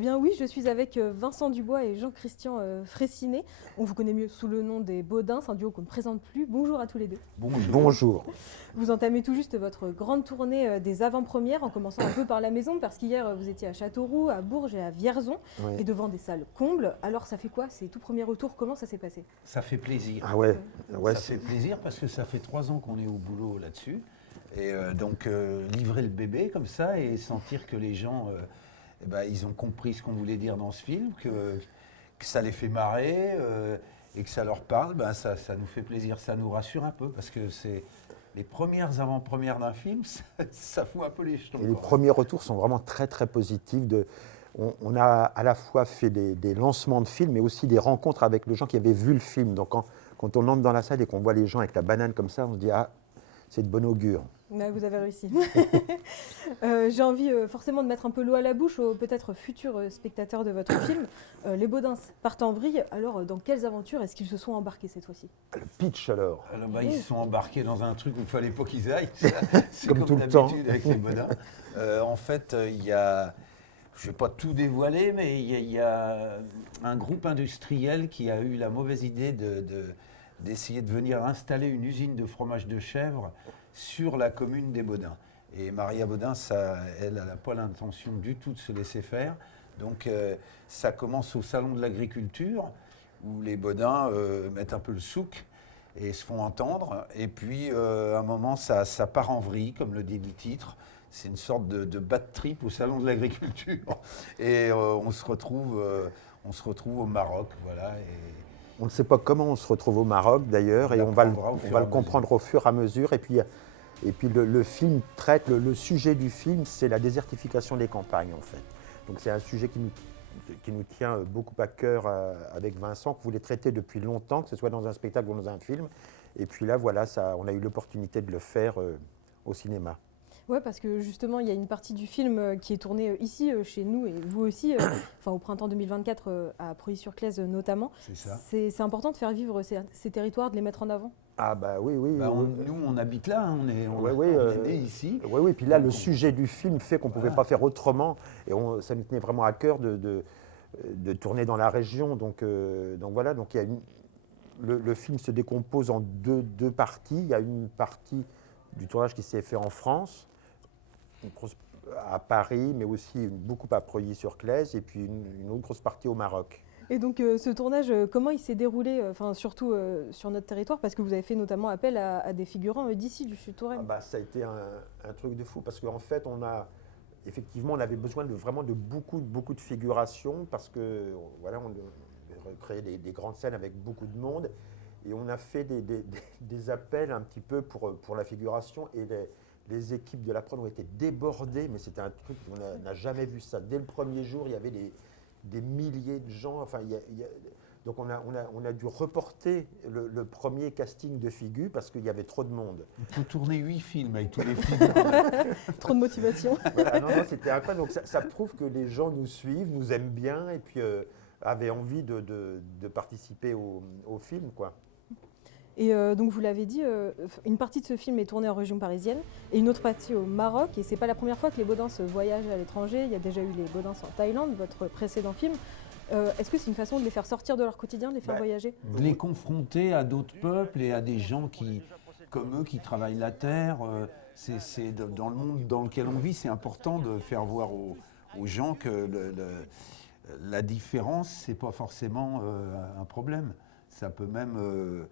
Eh bien oui, je suis avec Vincent Dubois et Jean-Christian Fraissinet. On vous connaît mieux sous le nom des Baudins, un duo qu'on ne présente plus. Bonjour à tous les deux. Bonjour. Bonjour. Vous entamez tout juste votre grande tournée des avant-premières, en commençant un peu par la maison, parce qu'hier vous étiez à Châteauroux, à Bourges et à Vierzon, Oui. et devant des salles combles. Alors ça fait quoi ces tout premiers retours? Comment ça s'est passé? Ça fait plaisir. Ah ouais, ouais Ça fait plaisir parce que ça fait 3 ans qu'on est au boulot là-dessus. Et donc livrer le bébé comme ça et sentir que les gens, ils ont compris ce qu'on voulait dire dans ce film, que ça les fait marrer et que ça leur parle, ça nous fait plaisir, ça nous rassure un peu parce que c'est les premières avant-premières d'un film, ça fout un peu les jetons. Et les premiers retours sont vraiment très très positifs. On a à la fois fait des lancements de films, mais aussi des rencontres avec les gens qui avaient vu le film. Donc quand on entre dans la salle et qu'on voit les gens avec la banane comme ça, on se dit ah, c'est de bon augure. Vous avez réussi. J'ai envie forcément de mettre un peu l'eau à la bouche aux peut-être futurs spectateurs de votre film. Les Baudins partent en vrille. Alors, dans quelles aventures est-ce qu'ils se sont embarqués cette fois-ci? Le pitch alors. Ils se sont embarqués dans un truc où il ne fallait pas qu'ils aillent. C'est Comme tout le temps. avec les Baudins. En fait, il y a, je ne vais pas tout dévoiler, mais il y a un groupe industriel qui a eu la mauvaise idée d'essayer de venir installer une usine de fromage de chèvre sur la commune des Baudins. Et Maria Baudin, elle n'a pas l'intention du tout de se laisser faire. Donc ça commence au salon de l'agriculture, où les Baudins mettent un peu le souk et se font entendre. Et puis à un moment, ça part en vrille, comme le dit le titre. C'est une sorte de bad trip au salon de l'agriculture. Et on se retrouve au Maroc, voilà. On ne sait pas comment on se retrouve au Maroc d'ailleurs, et on va le comprendre au fur et à mesure. Et puis le film traite, le sujet du film, c'est la désertification des campagnes en fait. Donc c'est un sujet qui nous tient beaucoup à cœur avec Vincent, qu'on voulait traiter depuis longtemps, que ce soit dans un spectacle ou dans un film. Et puis là, voilà, on a eu l'opportunité de le faire au cinéma. Oui, parce que justement, il y a une partie du film qui est tournée ici, chez nous, et vous aussi, au printemps 2024, à Preuilly-sur-Claise notamment. C'est ça. C'est important de faire vivre ces territoires, de les mettre en avant? Ah bah oui. Nous, on habite là, on est né ici. Oui, puis là, le sujet du film fait qu'on ne pouvait pas faire autrement. Et ça nous tenait vraiment à cœur de tourner dans la région. Donc voilà, donc le film se décompose en deux parties. Il y a une partie du tournage qui s'est fait en France, à Paris, mais aussi beaucoup à Preuilly-sur-Claise, et puis une autre grosse partie au Maroc. Et donc ce tournage, comment il s'est déroulé, surtout sur notre territoire, parce que vous avez fait notamment appel à des figurants d'ici, du Sud-Touraine? Ça a été un truc de fou, parce qu'en fait, on avait besoin de beaucoup de figurations, parce que voilà, on créait des grandes scènes avec beaucoup de monde, et on a fait des appels un petit peu pour la figuration, et les équipes de la prod ont été débordées, mais c'était un truc, on n'a jamais vu ça. Dès le premier jour, il y avait des milliers de gens. Enfin, donc on a dû reporter le premier casting de Figu parce qu'il y avait trop de monde. On peut tourner 8 films avec tous les films. Trop de motivation. Voilà, non, c'était incroyable. Donc ça prouve que les gens nous suivent, nous aiment bien et puis avaient envie de participer au film, quoi. Et donc vous l'avez dit, une partie de ce film est tournée en région parisienne et une autre partie au Maroc. Et c'est pas la première fois que les Baudins voyagent à l'étranger. Il y a déjà eu les Baudins en Thaïlande, votre précédent film. Est-ce que c'est une façon de les faire sortir de leur quotidien, de les faire voyager? De les confronter à d'autres peuples et à des gens comme eux qui travaillent la terre. C'est dans le monde dans lequel on vit, c'est important de faire voir aux gens que la différence, c'est pas forcément un problème. Ça peut même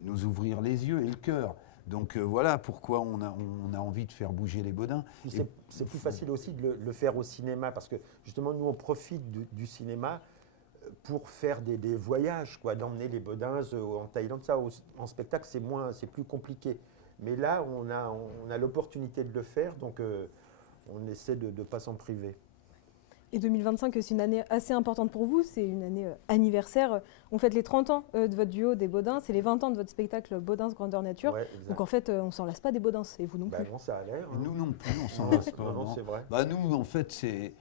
nous ouvrir les yeux et le cœur. Donc voilà pourquoi on a envie de faire bouger les Baudins. C'est plus facile aussi de le faire au cinéma, parce que justement, nous, on profite du cinéma pour faire des voyages, quoi, d'emmener les Baudins en Thaïlande. Ça, en spectacle, c'est plus compliqué. Mais là, on a l'opportunité de le faire, donc on essaie de ne pas s'en priver. Et 2025, c'est une année assez importante pour vous, c'est une année anniversaire. On fête les 30 ans de votre duo des Baudins, c'est les 20 ans de votre spectacle Baudins Grandeur Nature. Ouais, donc en fait, on ne s'en lasse pas des Baudins, et vous non plus. Non, ça a l'air. Hein. Nous non plus, on s'en lasse pas. Non, c'est vrai. Nous, en fait, c'est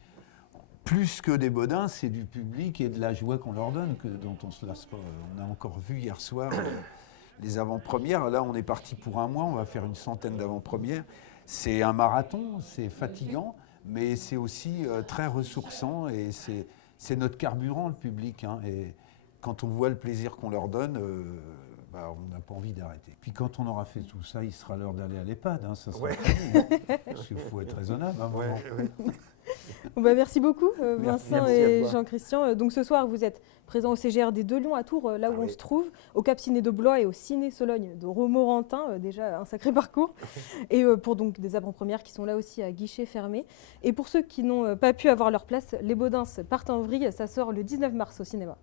plus que des Baudins, c'est du public et de la joie qu'on leur donne dont on ne se lasse pas. On a encore vu hier soir les avant-premières. Là, on est parti pour un mois, on va faire une centaine d'avant-premières. C'est un marathon, c'est fatigant. mais c'est aussi très ressourçant et c'est notre carburant, le public. Hein, et quand on voit le plaisir qu'on leur donne, on n'a pas envie d'arrêter. Puis quand on aura fait tout ça, il sera l'heure d'aller à l'EHPAD. Hein, ça sera fini, hein, parce qu'il faut être raisonnable. Hein, Bon, merci beaucoup, Vincent merci et à toi. Jean-Christian. Donc ce soir, vous êtes présents au CGRD de Lyon à Tours, là où on se trouve, au Cap Ciné de Blois et au Ciné Sologne de Romorantin, déjà un sacré parcours. Et pour donc des avant-premières qui sont là aussi à guichet fermé. Et pour ceux qui n'ont pas pu avoir leur place, Les Baudins partent en vrille, ça sort le 19 mars au cinéma.